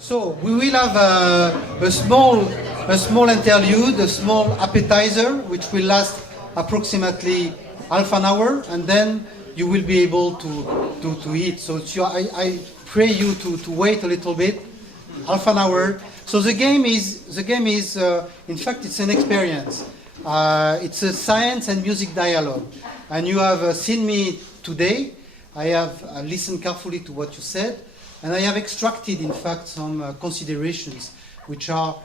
So we will have a small interlude, a small appetizer, which will last approximately half an hour, and then you will be able to eat. So I pray you to wait a little bit, half an hour. So the game is in fact it's an experience. It's a science and music dialogue, and you have seen me today. I have listened carefully to what you said, and I have extracted, in fact, some considerations which are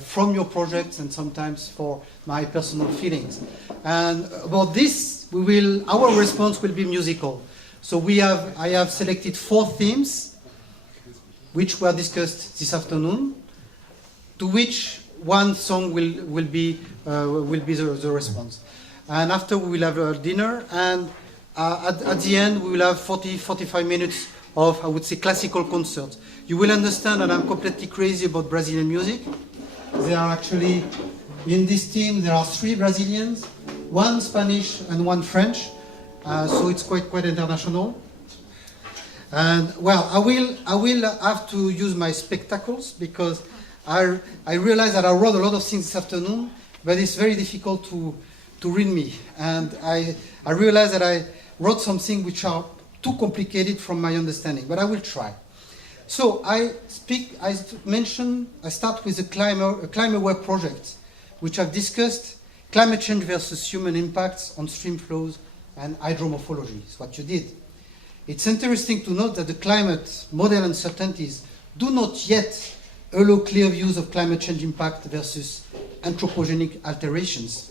from your projects and sometimes for my personal feelings. And about this, our response will be musical. So I have selected 4 themes which were discussed this afternoon, to which one song will be the response. And after we will have a dinner, and at the end we will have 45 minutes of, I would say, classical concerts. You will understand that I'm completely crazy about Brazilian music. There are actually, in this team, there are 3 Brazilians, 1 Spanish and 1 French, so it's quite international. And well, I will have to use my spectacles, because I realize that I wrote a lot of things this afternoon, but it's very difficult to read me. And I realize that I wrote something which are too complicated from my understanding, but I will try. So I start with a climate project, which I've discussed climate change versus human impacts on stream flows and hydromorphology. It's what you did. It's interesting to note that the climate model uncertainties do not yet allow clear views of climate change impact versus anthropogenic alterations.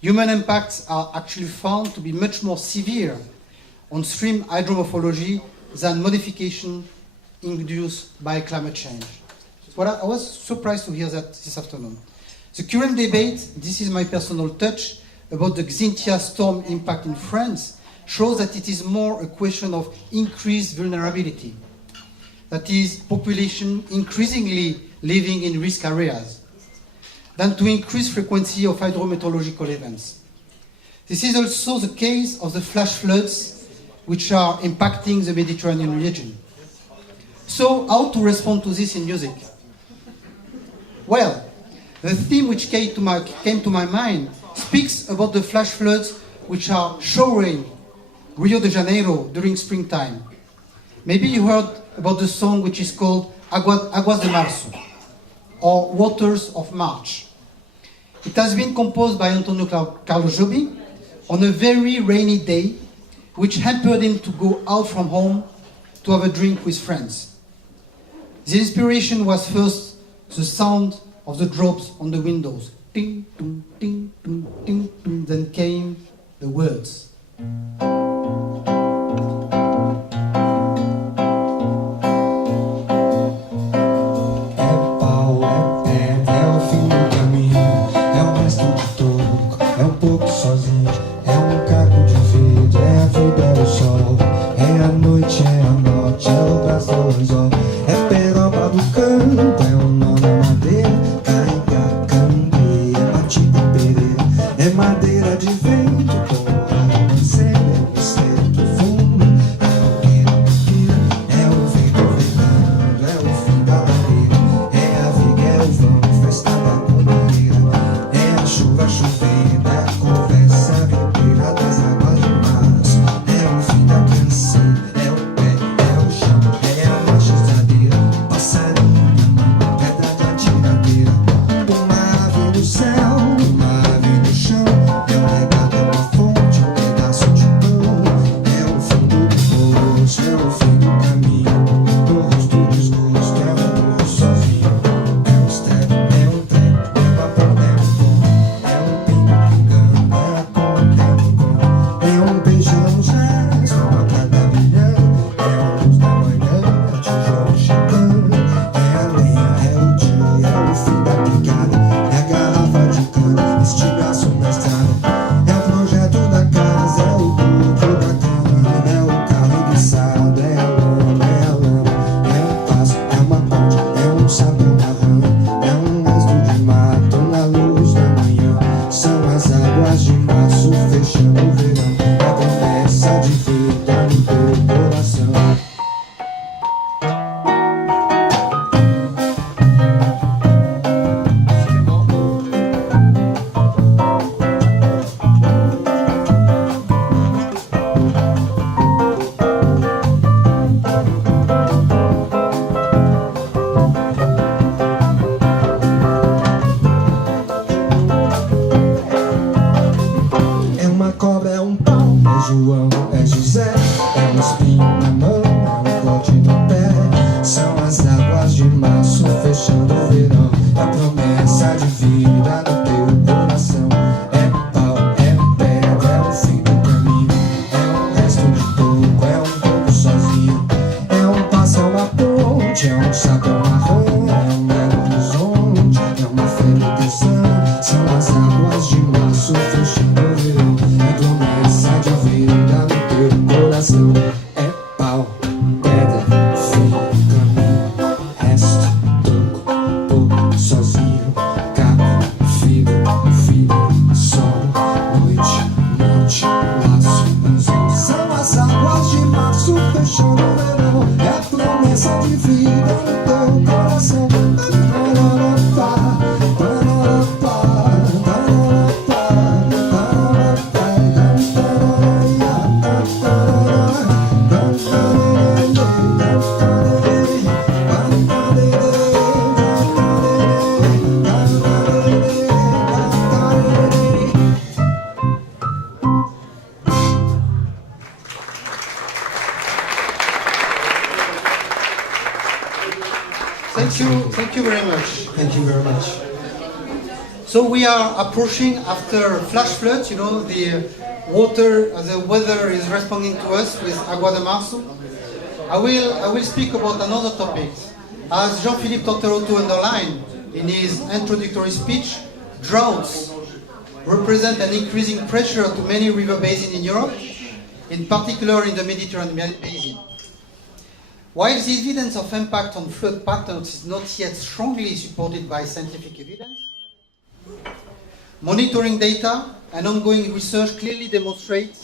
Human impacts are actually found to be much more severe on stream hydromorphology than modification induced by climate change. So I was surprised to hear that this afternoon. The current debate, this is my personal touch, about the Xynthia storm impact in France, shows that it is more a question of increased vulnerability. That is, population increasingly living in risk areas, than to increase frequency of hydrometeorological events. This is also the case of the flash floods, which are impacting the Mediterranean region. So, how to respond to this in music? Well, the theme which came to my mind speaks about the flash floods which are showering Rio de Janeiro during springtime. Maybe you heard about the song which is called Águas de Março, or Waters of March. It has been composed by Antonio Carlos Jobim on a very rainy day, which hampered him to go out from home to have a drink with friends. The inspiration was first the sound of the drops on the windows. Ding, ding, ding, ding, ding, ding. Then came the words. quiser. É um espinho na mão, é um corte no pé. São as águas de março fechando o verão. É a promessa de vida no teu coração. É pau, é pedra, é o fim do caminho. É um resto de toco, é um pouco sozinho. É um passo, é uma ponte, é um chapéu marrom. É um belo horizonte, é uma felização. São as águas de março fechando o verão. É promessa de vida no teu coração. É pau, pedra, fim do caminho. Resto, toco, pouco sozinho. Cabo, fibra, sol, noite, monte, laço, anzol. São as águas de março fechando o verão. É a promessa de vida no teu coração. Thank you very much. Thank you very much. So we are approaching after flash floods, you know, the water, the weather is responding to us with Agua de Março. I will speak about another topic. As Jean-Philippe Torteroto underlined in his introductory speech, droughts represent an increasing pressure to many river basins in Europe, in particular in the Mediterranean basin. While the evidence of impact on flood patterns is not yet strongly supported by scientific evidence, monitoring data and ongoing research clearly demonstrate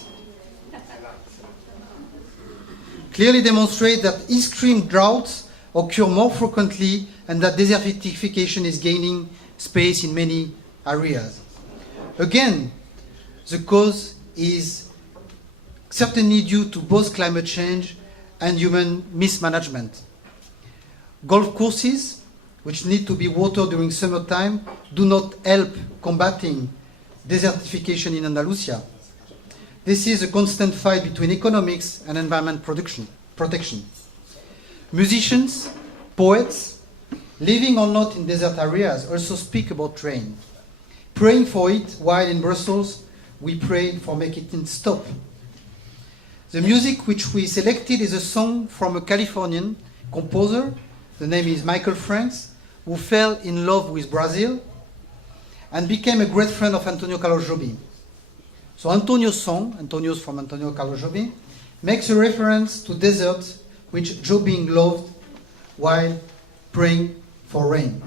that extreme droughts occur more frequently and that desertification is gaining space in many areas. Again, the cause is certainly due to both climate change and human mismanagement. Golf courses, which need to be watered during summertime, do not help combating desertification in Andalusia. This is a constant fight between economics and environment protection. Musicians, poets, living or not in desert areas also speak about rain, praying for it, while in Brussels we pray for making it stop. The music which we selected is a song from a Californian composer, the name is Michael Franks, who fell in love with Brazil and became a great friend of Antonio Carlos Jobim. So Antonio's song, Antonio's from Antonio Carlos Jobim, makes a reference to deserts which Jobim loved while praying for rain.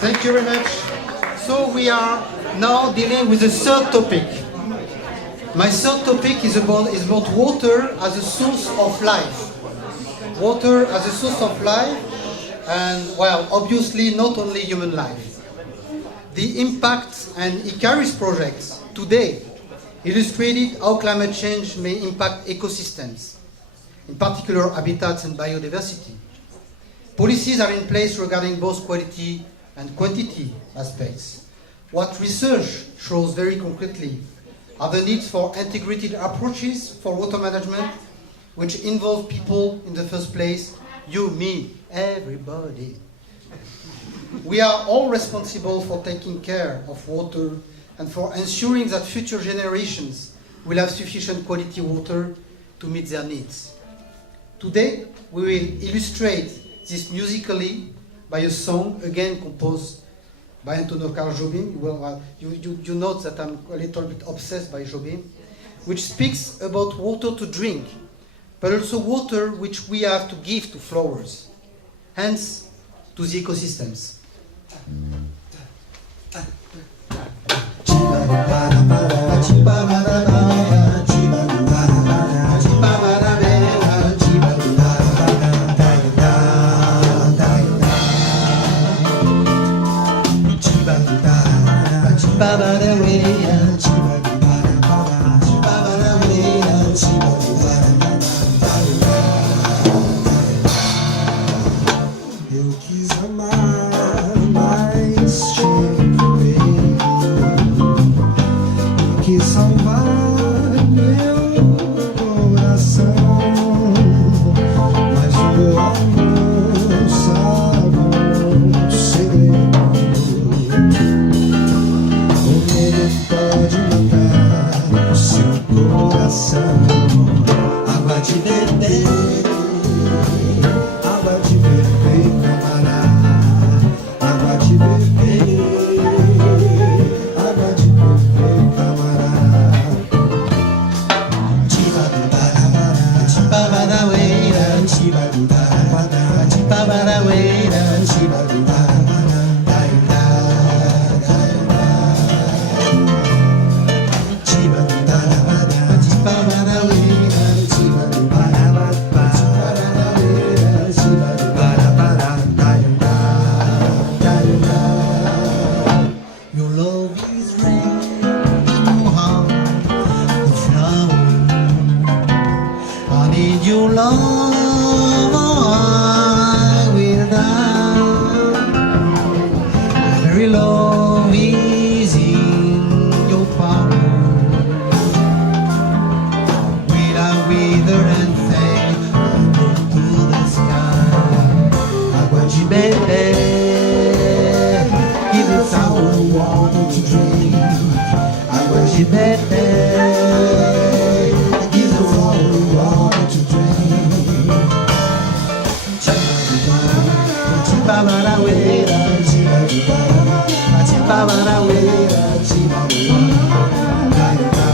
Thank you very much. So we are now dealing with the third topic. My third topic is about water as a source of life. Water as a source of life, and well, obviously not only human life. The Impact and Icarus projects today illustrated how climate change may impact ecosystems, in particular habitats and biodiversity. Policies are in place regarding both quality and quantity aspects. What research shows very concretely are the needs for integrated approaches for water management, which involve people in the first place, you, me, everybody. We are all responsible for taking care of water and for ensuring that future generations will have sufficient quality water to meet their needs. Today, we will illustrate this musically by a song, again composed by Antonio Carl Jobim. You note that I'm a little bit obsessed by Jobim, which speaks about water to drink, but also water which we have to give to flowers, hence to the ecosystems. Eu quis amar, mas te encontrei. Quis salvar meu coração, mas o meu amor sabe um segredo. O medo pode matar o seu coração. Água de beber, água de beber, camarada. Água de beber, água de beber, camarada. Tiba do barabara, tiba baraweira, tiba do barabara, tiba baraweira, tiba do barabara, daida, daida. Tiba do barabara, tiba baraweira, tiba do barabara, tiba baraweira, tiba do barabara, daida, daida. Your love is rain, your heart the flower. I need your love, or I will die. My very love is in your power. Will I wither and fade, go to the sky? Água de beber, give the flower water to drink. Água de beber, give the flower water to drink. Tiba baraweira, tiba do barabara, tiba baraweira, tiba do barabara.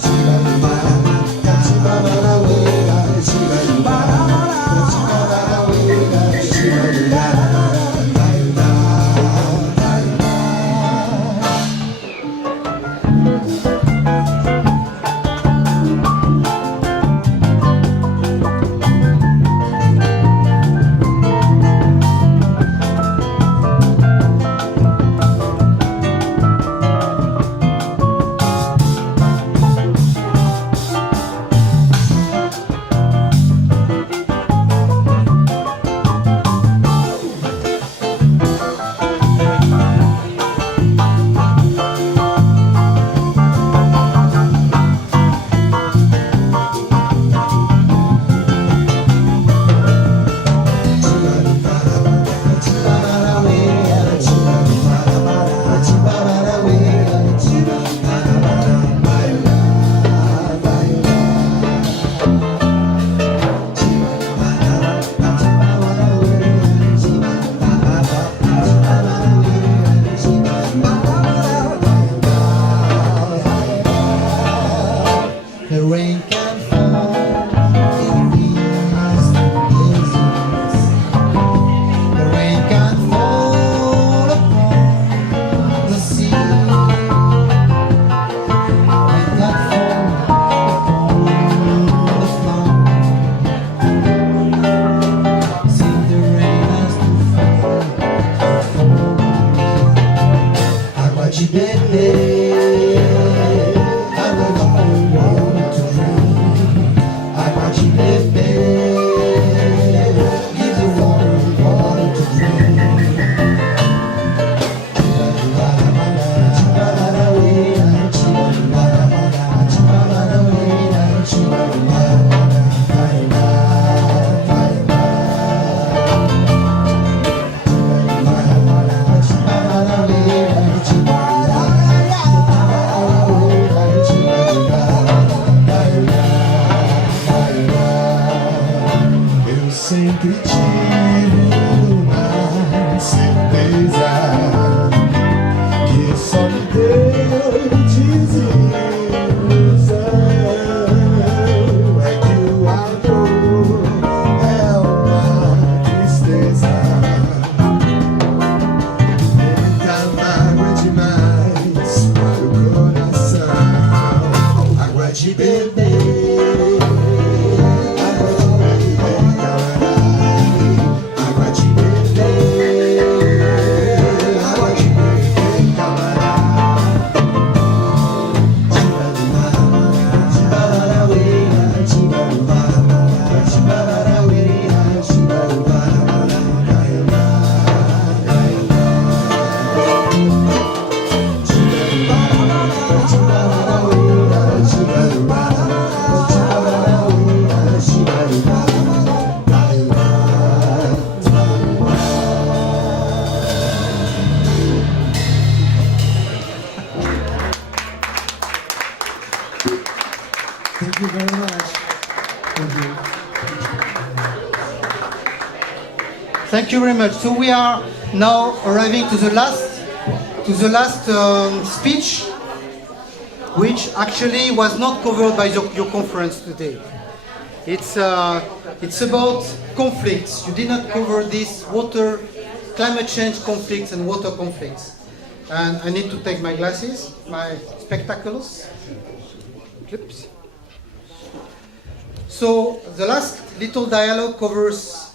Tiba do barabara, tiba baraweira, tiba do barabara, tiba baraweira, tiba do barabara. The rain can fall in the que tive uma certeza que só me deu desilusão. É que o amor é uma tristeza, muita mágoa demais para o coração. Água de beber. Thank you very much. Thank you. Thank you very much. So we are now arriving to the last speech, which actually was not covered by your conference today. It's about conflicts. You did not cover this climate change conflicts and water conflicts. And I need to take my glasses, my spectacles. Clips. So the last little dialogue covers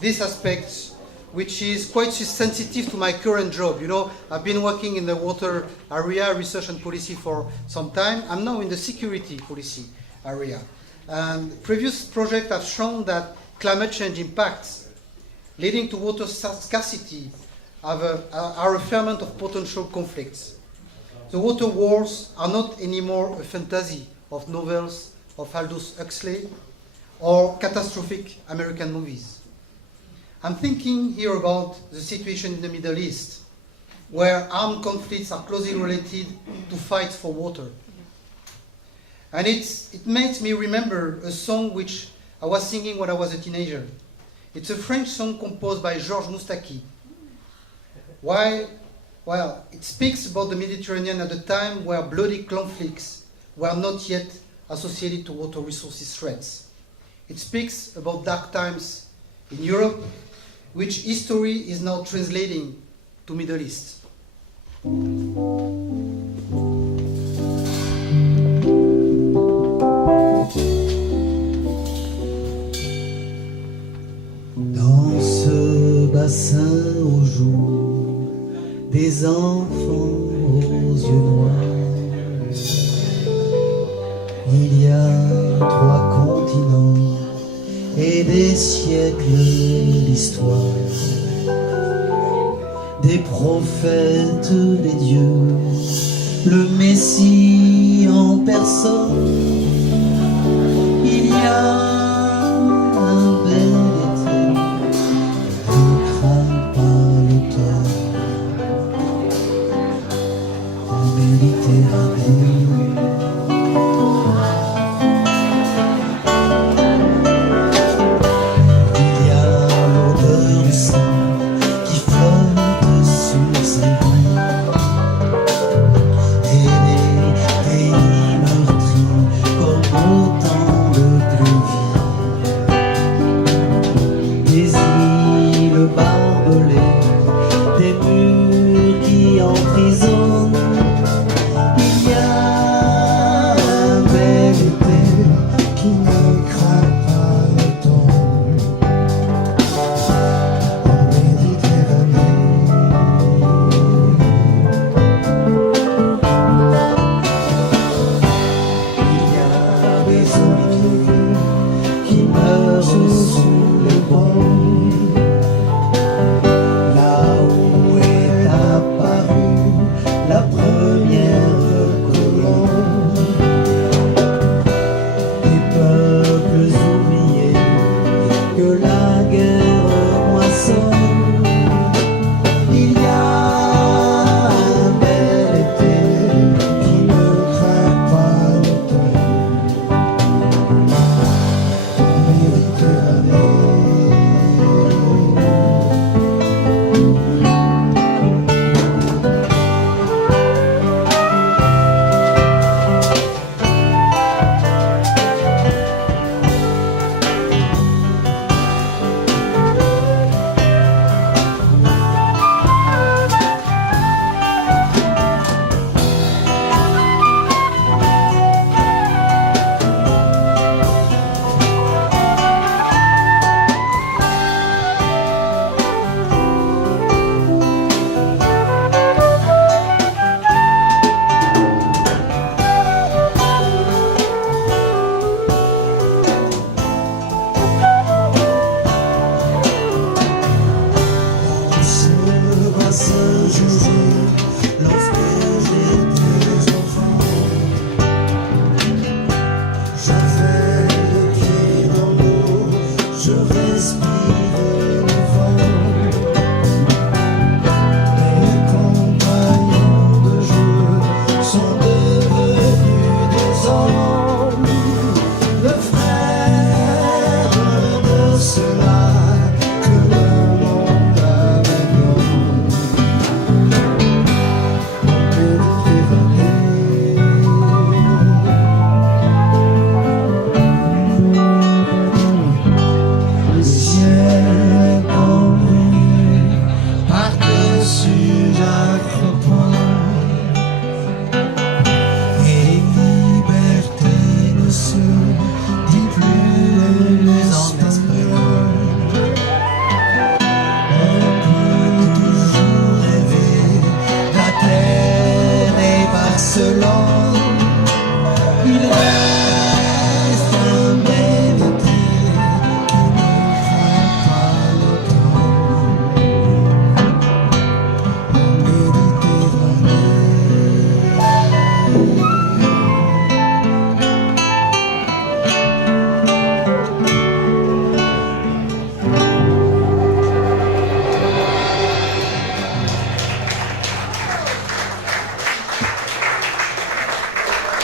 this aspect, which is quite sensitive to my current job. You know, I've been working in the water area, research and policy for some time. I'm now in the security policy area. And previous projects have shown that climate change impacts leading to water scarcity are a ferment of potential conflicts. The water wars are not anymore a fantasy of novels of Aldous Huxley or catastrophic American movies. I'm thinking here about the situation in the Middle East, where armed conflicts are closely related to fights for water. And it makes me remember a song which I was singing when I was a teenager. It's a French song composed by Georges Moustaki. Why? Well, it speaks about the Mediterranean at a time where bloody conflicts were not yet associated to water resources threats. It speaks about dark times in Europe, which history is now translating to Middle East. Dans ce bassin au jour, des enfants aux yeux noirs, il y a 3 continents et des siècles d'histoire, des prophètes, des dieux, le Messie en personne. Il y a un bel été, ne crains pas l'automne, en Méditerranée. Méditerranée.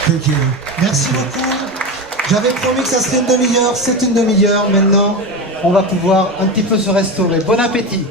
Thank you. Merci beaucoup. J'avais promis que ça serait une demi-heure, c'est une demi-heure. Maintenant, on va pouvoir un petit peu se restaurer. Bon appétit.